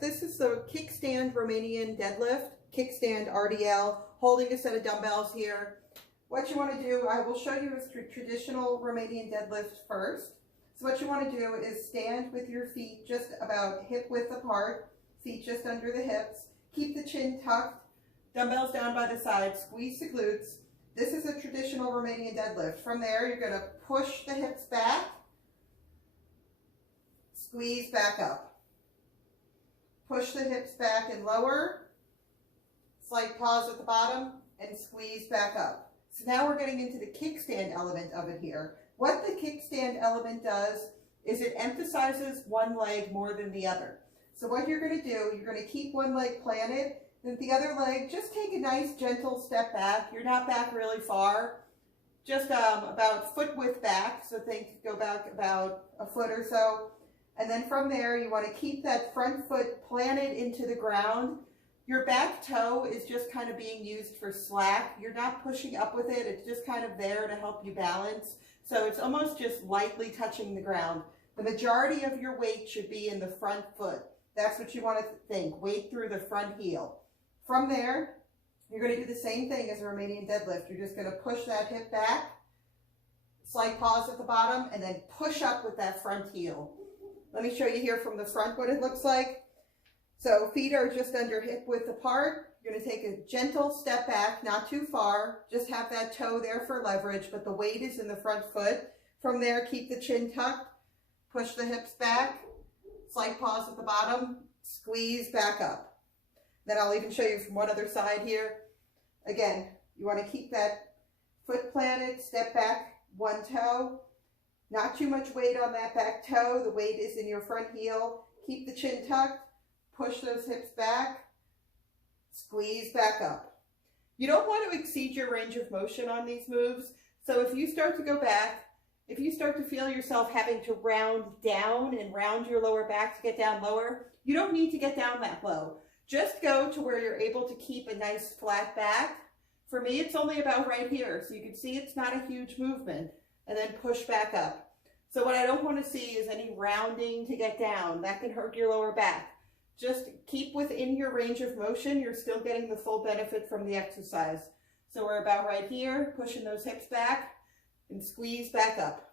This is the Kickstand Romanian deadlift, Kickstand RDL, holding a set of dumbbells here. What you want to do, I will show you a traditional Romanian deadlift first. So what you want to do is stand with your feet just about hip width apart, feet just under the hips. Keep the chin tucked, dumbbells down by the side, squeeze the glutes. This is a traditional Romanian deadlift. From there, you're going to push the hips back, squeeze back up. Push the hips back and lower, slight pause at the bottom, and squeeze back up. So now we're getting into the kickstand element of it here. What the kickstand element does is it emphasizes one leg more than the other. So what you're going to do, you're going to keep one leg planted, then the other leg, just take a nice gentle step back. You're not back really far, just about foot width back. So go back about a foot or so. And then from there, you want to keep that front foot planted into the ground. Your back toe is just kind of being used for slack. You're not pushing up with it. It's just kind of there to help you balance. So it's almost just lightly touching the ground. The majority of your weight should be in the front foot. That's what you want to think. Weight through the front heel. From there, you're going to do the same thing as a Romanian deadlift. You're just going to push that hip back, slight pause at the bottom, and then push up with that front heel. Let me show you here from the front what it looks like. So feet are just under hip width apart. You're going to take a gentle step back, not too far. Just have that toe there for leverage, but the weight is in the front foot. From there, keep the chin tucked, push the hips back, slight pause at the bottom, squeeze back up. Then I'll even show you from one other side here. Again, you want to keep that foot planted, step back, one toe. Not too much weight on that back toe. The weight is in your front heel. Keep the chin tucked. Push those hips back. Squeeze back up. You don't want to exceed your range of motion on these moves. So if you start to go back, if you start to feel yourself having to round down and round your lower back to get down lower, you don't need to get down that low. Just go to where you're able to keep a nice flat back. For me, it's only about right here. So you can see it's not a huge movement. And then push back up. So what I don't want to see is any rounding to get down. That can hurt your lower back. Just keep within your range of motion. You're still getting the full benefit from the exercise. So we're about right here, pushing those hips back and squeeze back up.